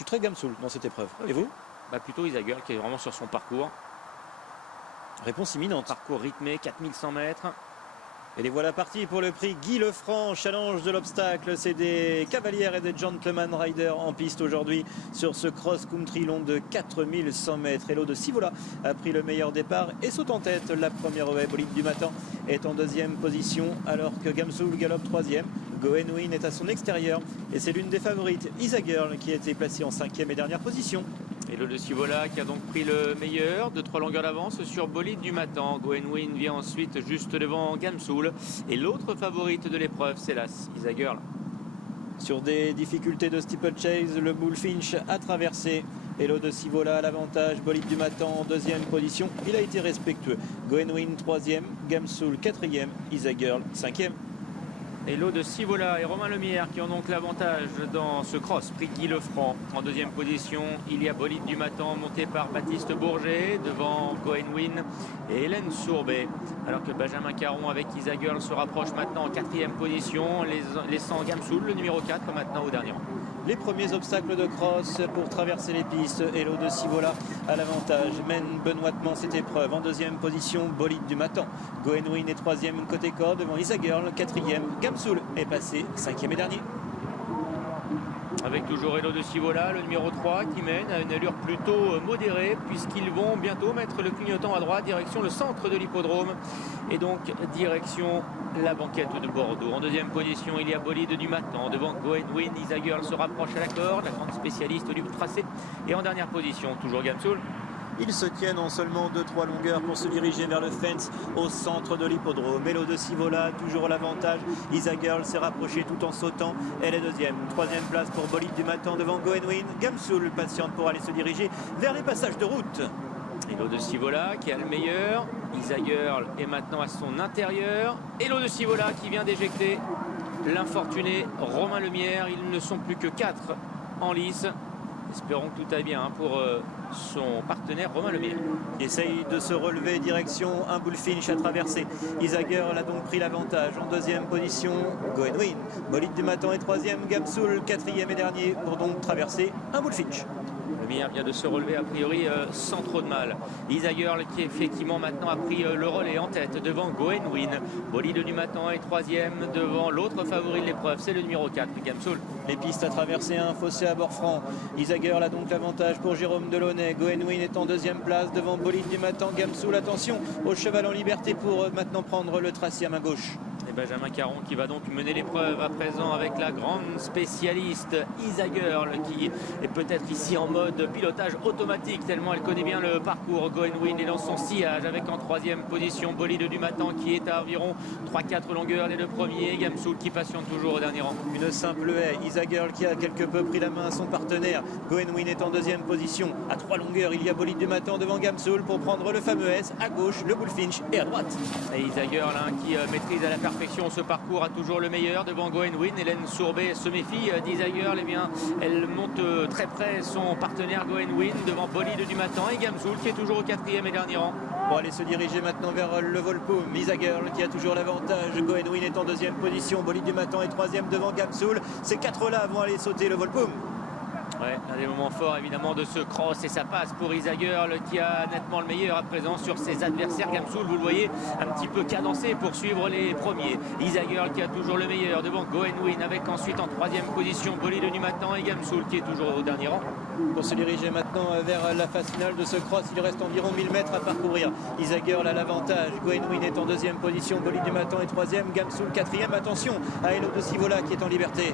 suis très Gamsoul dans cette épreuve. Okay. Et vous? Plutôt Isager qui est vraiment sur son parcours. Réponse imminente. Parcours rythmé, 4100 mètres. Et les voilà partis pour le prix Guy Lefranc, challenge de l'obstacle. C'est des cavalières et des gentleman riders en piste aujourd'hui sur ce cross-country long de 4100 mètres. Hello de Sivola a pris le meilleur départ et saute en tête. La première OE, Bolide du Matin, est en deuxième position alors que Gamsoul galope troisième. Goenwin est à son extérieur et c'est l'une des favorites, Isagirl, qui a été placée en cinquième et dernière position. Hello de Sivola qui a donc pris le meilleur de 3 longueurs d'avance sur Bolide du Matin. Goenwin vient ensuite juste devant Gamsoul. Et l'autre favorite de l'épreuve, c'est la Isagirl. Sur des difficultés de steeplechase, le Bullfinch a traversé. Hello de Sivola à l'avantage, Bolide du Matin en deuxième position. Il a été respectueux. Goenwin troisième, Gamsoul quatrième, Isagirl cinquième. Hello de Sivola et Romain Lemierre qui ont donc l'avantage dans ce cross prix Guy Lefranc. En deuxième position, il y a Bolide du Matin monté par Baptiste Bourget devant Goenwin et Hélène Sourbet. Alors que Benjamin Caron avec Isagirl se rapproche maintenant en quatrième position, laissant Gamsoul, le numéro 4, maintenant au dernier rang. Les premiers obstacles de cross pour traverser les pistes. Hello de Sivola à l'avantage, mène benoîtement cette épreuve. En deuxième position, Bolide du Matin. Goenwin est troisième côté corde devant Isagirl, quatrième. Gamsoul est passé cinquième et dernier. Avec toujours Hello de Sivola, le numéro 3 qui mène à une allure plutôt modérée puisqu'ils vont bientôt mettre le clignotant à droite, direction le centre de l'hippodrome et donc direction la banquette de Bordeaux. En deuxième position, il y a Bolide du Matin devant Goenwin. Isagirl se rapproche à la corde, la grande spécialiste du tracé. Et en dernière position, toujours Gamsoul. Ils se tiennent en seulement 2-3 longueurs pour se diriger vers le fence au centre de l'hippodrome. Hello de Sivola, toujours l'avantage. Isagirl s'est rapprochée tout en sautant. Elle est deuxième. Troisième place pour Bolide du Matin devant Goenwin. Gamsoul patiente pour aller se diriger vers les passages de route. Hello de Sivola qui a le meilleur. Isagirl est maintenant à son intérieur. Hello de Sivola qui vient d'éjecter l'infortuné Romain Lemierre. Ils ne sont plus que 4 en lice. Espérons que tout aille bien pour son partenaire Romain Lemierre. Il essaye de se relever direction un Bullfinch à traverser. Isagirl a donc pris l'avantage. En deuxième position, Goenwin. Bolide du Matin est troisième. Gamsoul quatrième et dernier pour donc traverser un Bullfinch. Lemierre vient de se relever a priori sans trop de mal. Isagirl qui effectivement maintenant a pris le relais en tête devant Goenwin. Bolide du Matin est troisième devant l'autre favori de l'épreuve, c'est le numéro 4, Gamsoul. Les pistes à traverser, un fossé à bord franc. Isagirl a donc l'avantage pour Jérôme Delaunay. Goenwin est en deuxième place devant Bolide du Matin. Gamsoul, attention au cheval en liberté pour maintenant prendre le tracé à main gauche. Et Benjamin Caron qui va donc mener l'épreuve à présent avec la grande spécialiste Isagirl qui est peut-être ici en mode pilotage automatique tellement elle connaît bien le parcours. Goenwin est dans son sillage avec en troisième position Bolide du Matin qui est à environ 3-4 longueurs les deux premiers. Gamsoul qui patiente toujours au dernier rang. Une simple haie. Isagirl qui a quelque peu pris la main à son partenaire. Goenwin est en deuxième position. À 3 longueurs, il y a Bolide du Matin devant Gamsoul pour prendre le fameux S. À gauche, le Bullfinch et à droite. Et Isagirl qui maîtrise à la perfection ce parcours, a toujours le meilleur devant Goenwin. Hélène Sourbet se méfie d'Isagirl. Eh bien, elle monte très près son partenaire Goenwin devant Bolide du Matin et Gamsoul qui est toujours au quatrième et dernier rang. Pour aller se diriger maintenant vers le Volpoum. Isagirl qui a toujours l'avantage. Goenwin est en deuxième position. Bolide du Matin est troisième devant Gamsoul. Ces quatre-là vont aller sauter le Volpoum. Ouais, un des moments forts évidemment de ce cross et ça passe pour Isagirl qui a nettement le meilleur à présent sur ses adversaires. Gamsoul, vous le voyez, un petit peu cadencé pour suivre les premiers. Isagirl qui a toujours le meilleur devant Goenwin avec ensuite en troisième position Bolide du Matin et Gamsoul qui est toujours au dernier rang. Pour se diriger maintenant vers la phase finale de ce cross, il reste environ 1000 mètres à parcourir. Isagirl a l'avantage. Goenwin est en deuxième position. Bolide du Matin est troisième. Gamsoul quatrième. Attention à Hello de Sivola qui est en liberté.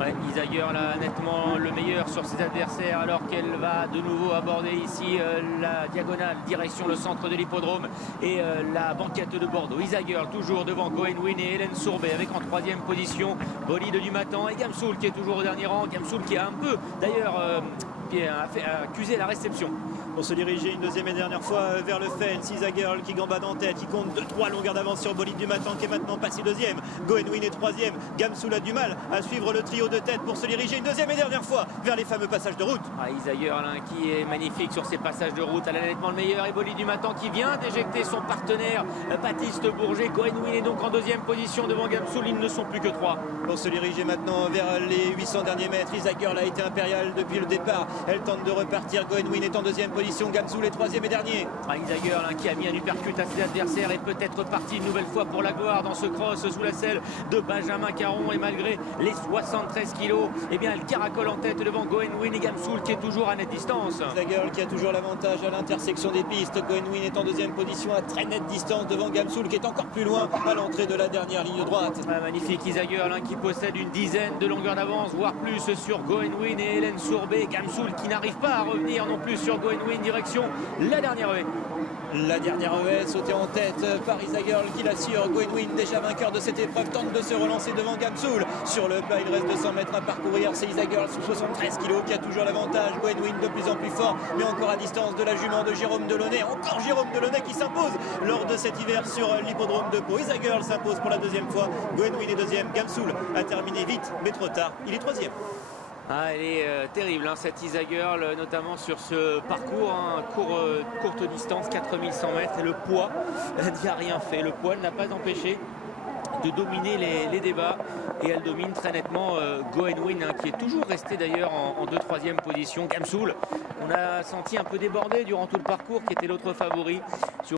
Ouais, Isagirl a nettement le meilleur sur ses adversaires alors qu'elle va de nouveau aborder ici la diagonale direction le centre de l'hippodrome et la banquette de Bordeaux. Isagirl toujours devant Goenwin et Hélène Sourbet avec en troisième position Bolide du Matin et Gamsoul qui est toujours au dernier rang. Gamsoul qui a un peu d'ailleurs accusé la réception pour se diriger une deuxième et dernière fois vers le fence. Isa Girl qui gambade en tête, qui compte 2-3 longueurs d'avance sur Bolide du Matan qui est maintenant passé deuxième. Goenwin est troisième. Gamsoul a du mal à suivre le trio de tête pour se diriger une deuxième et dernière fois vers les fameux passages de route. Isa Girl qui est magnifique sur ses passages de route, elle a nettement le meilleur, et Bolide du Matan qui vient d'éjecter son partenaire Baptiste Bourget. Goenwin est donc en deuxième position devant Gamsoul, ils ne sont plus que 3. Pour se diriger maintenant vers les 800 derniers mètres, Isa Girl a été impériale depuis le départ. Elle tente de repartir. Goenwin est en deuxième position. Gamsoul est troisième et dernier. Isa Girl qui a mis un uppercut à ses adversaires et peut-être parti une nouvelle fois pour la gloire dans ce cross sous la selle de Benjamin Caron. Et malgré les 73 kilos, eh bien elle caracole en tête devant Goenwin et Gamsoul qui est toujours à nette distance. Isa Girl qui a toujours l'avantage à l'intersection des pistes. Goenwin est en deuxième position à très nette distance devant Gamsoul qui est encore plus loin à l'entrée de la dernière ligne droite. Magnifique Isa Girl qui possède une dizaine de longueurs d'avance, voire plus sur Goenwin et Hélène Sourbet. Gamsoul qui n'arrive pas à revenir non plus sur Goenwin, direction la dernière haie. La dernière haie sautée en tête par Isa Girl qui l'assure. Goenwin, déjà vainqueur de cette épreuve, tente de se relancer devant Gamsoul. Sur le plat, il reste 200 mètres à parcourir. C'est Isa Girl sous 73 kg qui a toujours l'avantage. Goenwin de plus en plus fort, mais encore à distance de la jument de Jérôme Delaunay. Encore Jérôme Delaunay qui s'impose lors de cet hiver sur l'hippodrome de Pau. Isa Girl s'impose pour la deuxième fois. Goenwin est deuxième. Gamsoul a terminé vite, mais trop tard. Il est troisième. Elle est terrible cette Isa Girl, notamment sur ce parcours, courte distance, 4100 mètres, et le poids n'y a rien fait. Le poids n'a pas empêché de dominer les débats, et elle domine très nettement Goenwin qui est toujours resté d'ailleurs en 2-3e position. Gamsoul, on a senti un peu débordé durant tout le parcours, qui était l'autre favori.